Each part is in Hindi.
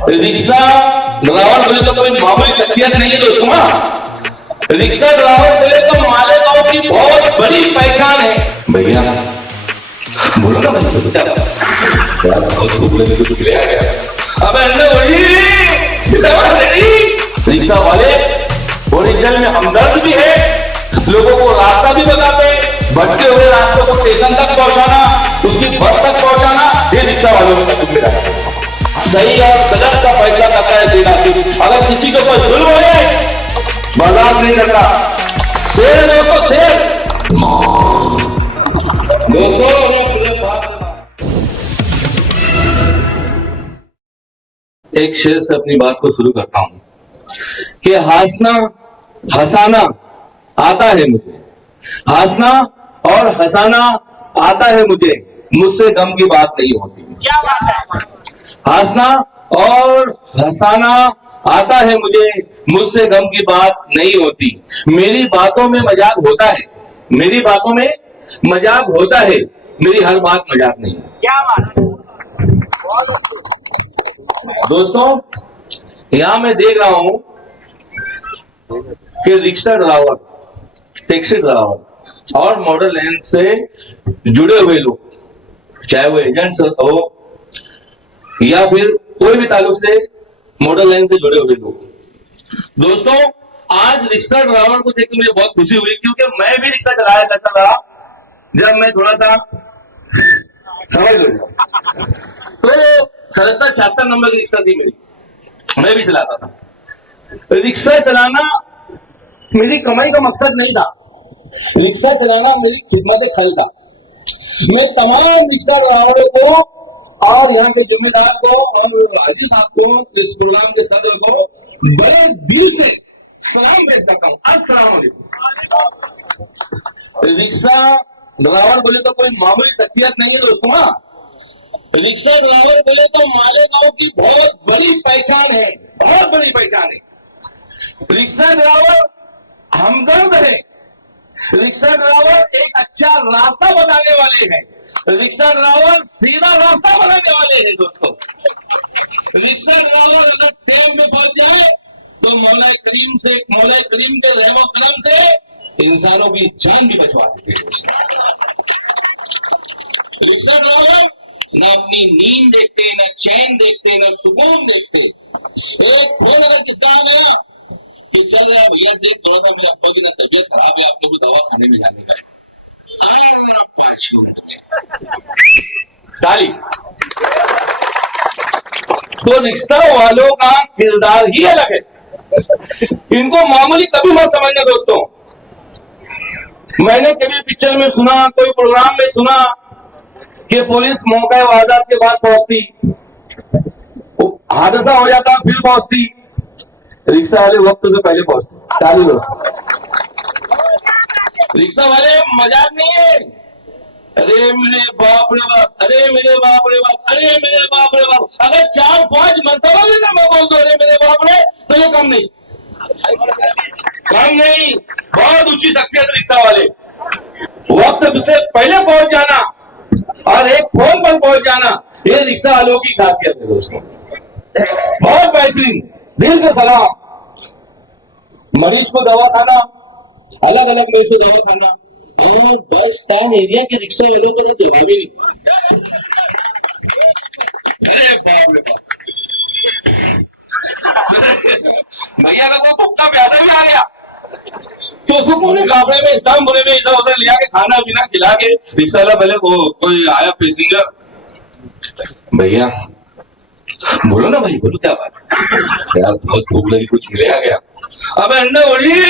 रिक्शा ड्राइवर बोले तो कोई मामूली शख्सियत नहीं है दोस्तों। रिक्शा ड्राइवर बोले तो मालेगांव की बहुत बड़ी पहचान है भैया। बोलो ना भैया, अबे रिक्शा वाले ओरिजिनल में हमदर्द भी है, लोगों को रास्ता भी बताते हैं, भटके हुए रास्तों को स्टेशन तक पहुंचाना, उसकी बस तक पहुंचाना, ये रिक्शा वालों का जिम्मेदारी है। सही और गलत का फैसला करता है जिला। अगर किसी को कोई जुल्म हो जाए बर्दाश्त नहीं करता। शेर दोस्तों, शेर दोस्तों एक शेर से अपनी बात को शुरू करता हूं कि हंसना हंसाना आता है मुझे, हंसना और हंसाना आता है मुझे, मुझसे गम की बात नहीं होती। क्या बात है? हंसना और हंसाना आता है मुझे, मुझसे गम की बात नहीं होती। मेरी बातों में मजाक होता है, मेरी बातों में मजाक होता है, मेरी हर बात मजाक नहीं है। क्या बात है दोस्तों, यहां मैं देख रहा हूं कि रिक्शा ड्राइवर, टैक्सी ड्राइवर और मॉडल लाइन से जुड़े हुए लोग, चाहे वो एजेंट्स हो या फिर कोई भी ताल्लुक से मॉडल लाइन से जुड़े हुए लोग। दोस्तों, आज रिक्शा ड्राइवर को देख के मुझे बहुत खुशी हुई, क्योंकि मैं भी रिक्शा चलाया करता था जब मैं थोड़ा सा समझ लो तो 77-76 नंबर की रिक्शा थी मेरी, मैं भी चलाता था। रिक्शा चलाना मेरी कमाई का मकसद नहीं था, रिक्शा चलाना मेरी खिदमत खल था। मैं तमाम रिक्शा ड्राइवरों को और यहाँ के जिम्मेदार को और हाजी साहब को, इस प्रोग्राम के सदर को बड़े दिल से सलाम पेश करता हूँ। अस्सलाम वालेकुम। रिक्शा ड्राइवर बोले तो कोई मामूली शख्सियत नहीं है दोस्तों। रिक्शा ड्राइवर बोले तो मालेगांव की बहुत बड़ी पहचान है, बहुत बड़ी पहचान है। रिक्शा ड्राइवर हमदर्द है, रिक्शा ड्राइवर एक अच्छा रास्ता बनाने वाले हैं, रिक्शा ड्राइवर सीधा रास्ता बनाने वाले हैं दोस्तों। रिक्शा ड्राइवर अगर टाइम पे पहुंच जाए तो मौला करीम के रहमो करम से इंसानों की जान भी बचवा देते हैं। रिक्शा ड्राइवर न अपनी नींद देखते, न चैन देखते, न सुकून देखते। एक फोन अगर किसका आ गया कि चल रहा भैया, देख थोड़ा सा मेरे अब्बा की ना तबीयत खराब है, आप लोग दवा खाने में जाने का है, 5 मिनट ताली। तो रिक्शा वालों का किरदार ही अलग है, इनको मामूली कभी मत समझना दोस्तों। मैंने कभी पिक्चर में सुना, कोई प्रोग्राम में सुना कि पुलिस मौका वारदात के बाद पहुंचती, हादसा हो जाता फिर पहुंचती, रिक्शा वाले वक्त से पहले पहुंचते। ताली दोस्तों, रिक्शा वाले मजाक नहीं है। अरे मेरे बाप रे बाप, अरे मेरे बाप रे बाप, अरे मेरे बाप रे बाप, अगर 4-5 मरतबा भी ना मैं बोल दो अरे मेरे बाप रे, तो ये कम नहीं, कम नहीं, बहुत ऊंची शख्सियत रिक्शा वाले। वक्त से पहले पहुंच जाना और एक फोन पर पहुंच जाना, ये रिक्शा वालों की खासियत है दोस्तों। बहुत बेहतरीन, दिल से सलाम। मरीज को दवा खाना, अलग अलग मरीज को दवा खाना, और बस स्टैंड एरिया के रिक्शा वालों को तो जवाब ही नहीं। भैया का तो भुक्का प्यासा भी आ गया, तो उसको पूरे कापड़े में एकदम बुरे में इधर उधर लिया के खाना पीना खिला के रिक्शा वाला पहले कोई आया पैसेंजर, भैया बोलो ना भाई, बोलो क्या बात है यार, बहुत भूख लगी, कुछ मिलेगा क्या? अब अंडा रेडी,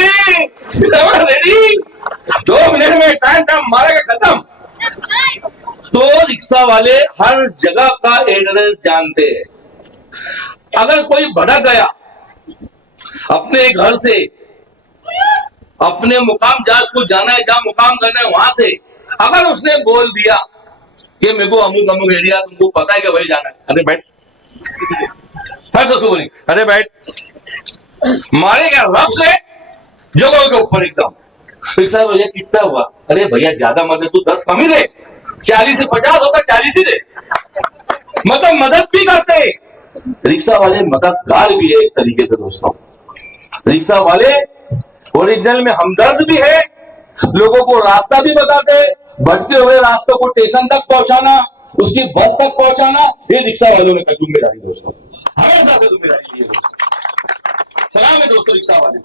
2 मिनट में टाइम मारेगा खत्म। तो रिक्शा वाले हर जगह का एड्रेस जानते हैं। अगर कोई भटक गया अपने घर से, अपने मुकाम जहां को जाना है, जहां मुकाम करना है वहां से, अगर उसने बोल दिया कि मेरे को अमुक अमुक एरिया तुमको पता है कि वही जाना है, अरे बैठ, बोली अरे बैठ, मारेगा रब से जगह के ऊपर एकदम। रिक्शा भैया कितना हुआ? अरे भैया ज्यादा मत दे, तू 10 कम ही दे, 40 से 50 होता 40 ही दे। मतलब मदद भी करते, रिक्शा वाले मददगार भी है एक तरीके से दोस्तों। रिक्शा वाले ओरिजिनल में हमदर्द भी है, लोगों को रास्ता भी बताते हैं, भटके हुए रास्तों को स्टेशन तक पहुंचाना, उसकी बस तक पहुंचाना, ये रिक्शा वालों ने जिम्मेदारी दोस्तों, हमेशा से जिम्मेदारी ली है दोस्तों। सलाम है दोस्तों रिक्शा वाले।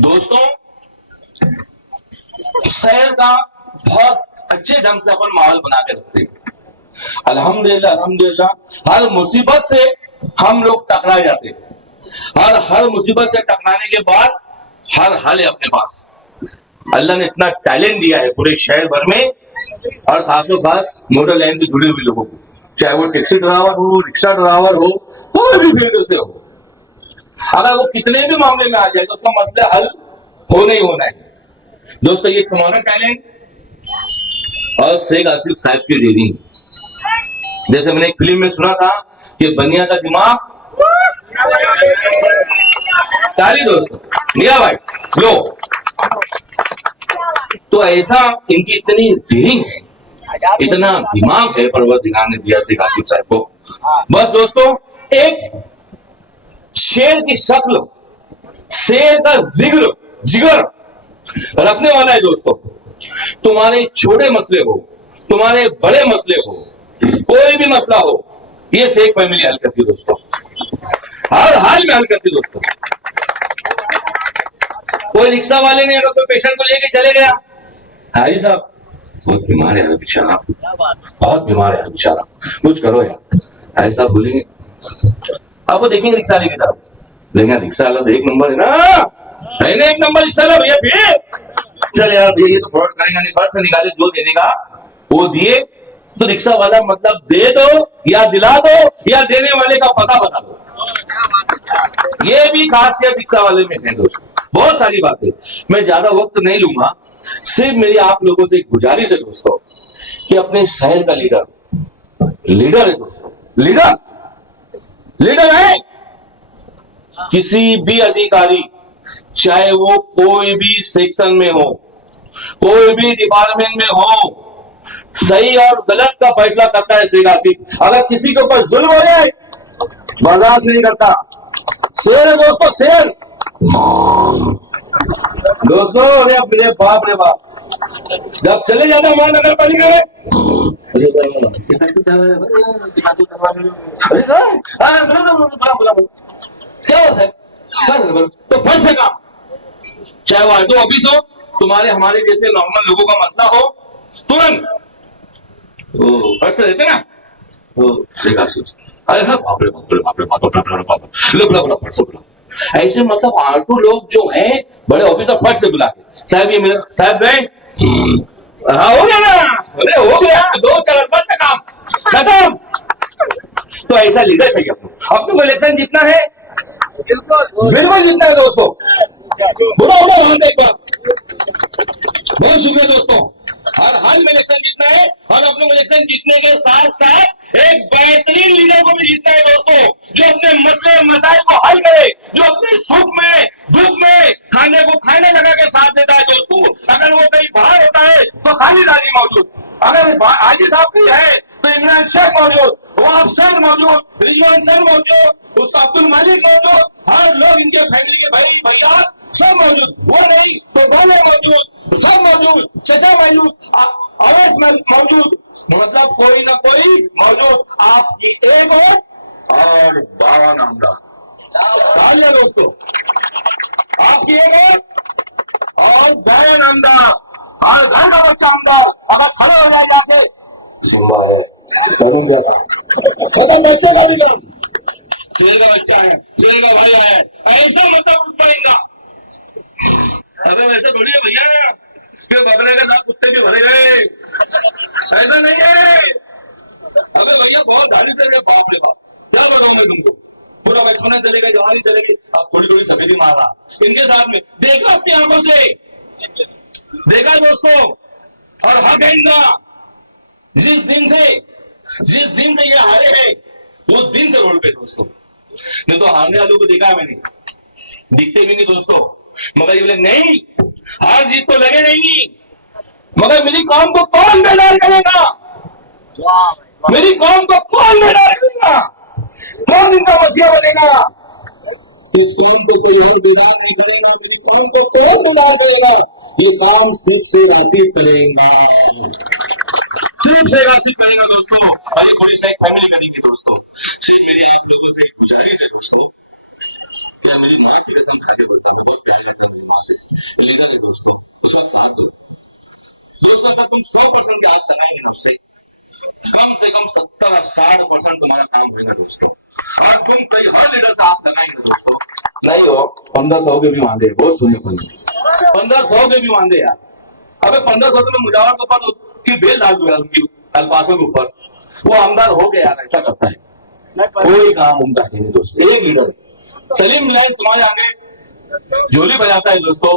दोस्तों शहर का बहुत अच्छे ढंग से अपन माहौल बना के रखते हैं। अल्हम्दुलिल्लाह अल्हम्दुलिल्लाह हर मुसीबत से हम लोग टकरा जाते हैं, और हर मुसीबत से टकराने के बाद हर हल है अपने पास। अल्लाह ने इतना टैलेंट दिया है पूरे शहर भर में, और खासो खास मोटर लाइन से जुड़े हुए लोगों को, चाहे वो टैक्सी ड्राइवर हो, रिक्शा ड्राइवर हो, कोई भी फील्ड से हो, अगर वो कितने भी मामले में आ जाए तो उसका मसला हल होना ही होना है दोस्तों। ये तुम्हारा टैलेंट और शेख आसिफ साहब की डेरी। जैसे मैंने एक फिल्म में सुना था कि बनिया का दिमाग ताली दोस्तों, मिया भाई लो। तो ऐसा इनकी इतनी डेयरिंग है, इतना दिमाग है परवरदिगार ने दिया शेख आसिफ साहब को। बस दोस्तों एक शेर की शक्ल, शेर का जिगर रखने वाला है दोस्तों। तुम्हारे छोटे मसले हो, तुम्हारे बड़े मसले हो, कोई भी मसला हो, ये शेख फैमिली हल करती दोस्तों, हर हाल में हल करती दोस्तों। कोई रिक्शा वाले ने अगर कोई पेशेंट को लेके चले गया, हाजी साहब बहुत बीमार है बेचारा, बहुत बीमार है बेचारा, कुछ करो यार, ऐसा बोलेंगे। अब वो देखेंगे रिक्शा वाले की तरफ, लेकिन रिक्शा वाला तो एक नंबर है ना, है ना एक नंबर रिक्शा वाला भैया, फिर चल यार भैया ये तो फ्रॉड करेगा नहीं, पर्स निकाले जो देने का वो दिए। तो रिक्शा वाला मतलब दे दो या दिला दो या देने वाले का पता बता दो, ये भी खासियत रिक्शा वाले में है दोस्तों। बहुत सारी बातें, मैं ज्यादा वक्त नहीं लूंगा, सिर्फ मेरी आप लोगों से एक गुजारिश है दोस्तों कि अपने शहर का लीडर है दोस्तों, लीडर है। किसी भी अधिकारी, चाहे वो कोई भी सेक्शन में हो, कोई भी डिपार्टमेंट में हो, सही और गलत का फैसला करता है शेख आसिफ। अगर किसी के ऊपर जुल्म हो जाए बर्दाश्त नहीं करता, शेर है दोस्तों, शेर दोस्तों। अरे बाप रे बाप, जब चले जाता हमारे नगर पालिका में, क्या हो सर, तो फर्स्ट है काम, चाहे वो आरटीओ ऑफिस हो, तुम्हारे हमारे जैसे नॉर्मल लोगों का मसला हो, तुरंत फर्स्ट से देते ना। अरे हाँ बाप रे बाप रे बाप रे बाप रे बाप रे, बुला फर्स्ट से बुला। ऐसे मतलब आरटीओ लोग जो हैं बड़े ऑफिसर फर्स्ट से बुला के, साहब ये मेरा साहब गए, हाँ हो गया ना, अरे हो गया, 2 बस का काम खत्म। तो ऐसा लीडर चाहिए अपने को। इलेक्शन जीतना है, बिल्कुल जीतना है दोस्तों। बुरा एक बार बहुत शुक्रिया दोस्तों। हर हाल में इलेक्शन जीतना है, और अपने को इलेक्शन जीतने के साथ साथ एक बेहतरीन लीडर को भी जीतना है दोस्तों, जो अपने मसले मसाइल को हल करे, जो अपने सुख में दुख में खाने को खाने लगा के साथ देता है दोस्तों। अगर वो कहीं बाहर होता है तो खाली दादी मौजूद, अगर हाजी साहब की है तो इमरान शेख मौजूद, वहाब सर मौजूद, रिजवान सर मौजूद, उसका अब्दुल मालिक मौजूद, हर लोग इनके फैमिली के भाई भैया सब मौजूद। वो नहीं तो दोनों मौजूद, सब मौजूद, चचा मौजूद, अवैस मौजूद, मतलब कोई ना कोई मौजूद। आपकी एक और 12 नामदार दोस्तों, आपकी एक और 12 नामदार, और घर का बच्चा आमदार अगर खड़े हो जाए जाके बच्चे का भी काम, जेल का बच्चा है, जेल का भाई है, ऐसा मतलब उठता इनका। अबे वैसे थोड़ी है भैया कि बकरे के साथ कुत्ते भी भरे गए, ऐसा नहीं है। अबे भैया बहुत धारी से, बाप रे बाप, क्या बताऊं मैं तुमको, पूरा बचपना चले गए, जवानी चले गई, अब थोड़ी थोड़ी सफेदी मार रहा इनके साथ में, देखा अपनी आंखों से, देखा दोस्तों। और हक है इनका, जिस दिन से ये हारे हैं वो दिन से रोड पे दोस्तों। नहीं तो हारने वालों को देखा है मैंने, दिखते भी नहीं दोस्तों, मगर ये बोले नहीं, हार जीत तो लगे नहीं, मगर मेरी कौम को कौन बेदार करेगा, मेरी कौम को कौन बेदार करेगा। बनेगा, 9 दिन का मसीहा बनेगा। इस काम को कोई और बिगाड़ नहीं करेगा, मेरी काम को कौन बिगाड़ देगा? ये काम सिर्फ से राशि करेगा, सिर्फ से राशि करेगा दोस्तों। आइए थोड़ी सा एक फैमिली करेंगे दोस्तों। सिर्फ मेरी आप लोगों से एक गुजारिश है दोस्तों, क्या मेरी माँ की कसम खा के बोलता हूँ, बहुत प्यार करता हूँ माँ से, लीडर है दोस्तों, उसका साथ दो दोस्तों। पर तुम 100% के आज लगाएंगे ना, उससे कम से कम 70-60% तुम्हारा काम होगा दोस्तों। और तुम कई हर लीडर से आज लगाएंगे दोस्तों, नहीं हो 1500 के भी वादे, बहुत सुनिए 1500 के भी वादे यार। अबे 1500 में मुजावर के ऊपर की बेल डाल दो यार, उसकी अल्पासों के ऊपर, वो आमदार हो गया यार, ऐसा करता है। कोई काम उनका है नहीं दोस्तों। एक लीडर सलीम मिलान तुम्हारे आगे झोली बजाता है दोस्तों।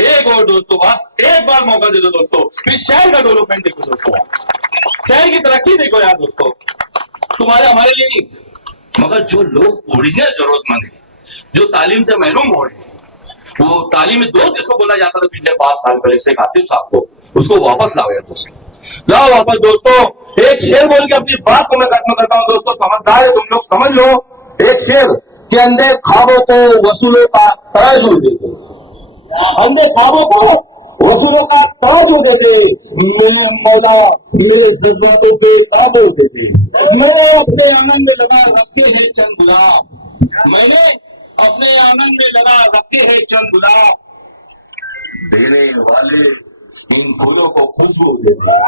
एक और दोस्तों, बस एक बार मौका दे दो दोस्तों, फिर शहर का डेवलपमेंट देखो दोस्तों, शहर की तरक्की देखो यार दोस्तों। तुम्हारे हमारे लिए नहीं, मगर जो लोग ओरिजिनल जरूरतमंद है, जो तालीम से महरूम हो रहे हैं, वो तालीम में 2 जिसको बोला जाता था पिछले 5 साल पहले से आसिफ साहब को, उसको वापस लाओ यार दोस्तों, लाओ वापस दोस्तों। एक शेर बोल के अपनी बात को मैं खत्म करता हूँ दोस्तों, समझदार है तुम लोग, समझ लो। एक शेर कि अंधे ख्वाबों को वसूलों का तराजू देते, अंधे ख्वाबों को वसूलों का तराजू देते, मेरे मौला मेरे जज्बातों पे काबू देते। मैंने अपने आंगन में लगा रखे हैं चंद गुलाब, मैंने अपने आंगन में लगा रखे हैं चंद गुलाब, देने वाले इन फूलों को खुशबू देंगे,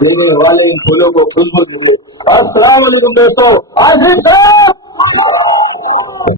देने वाले इन फूलों को खुशबू देंगे। अस्सलाम वालेकुम दोस्तों, आसिफ साहब।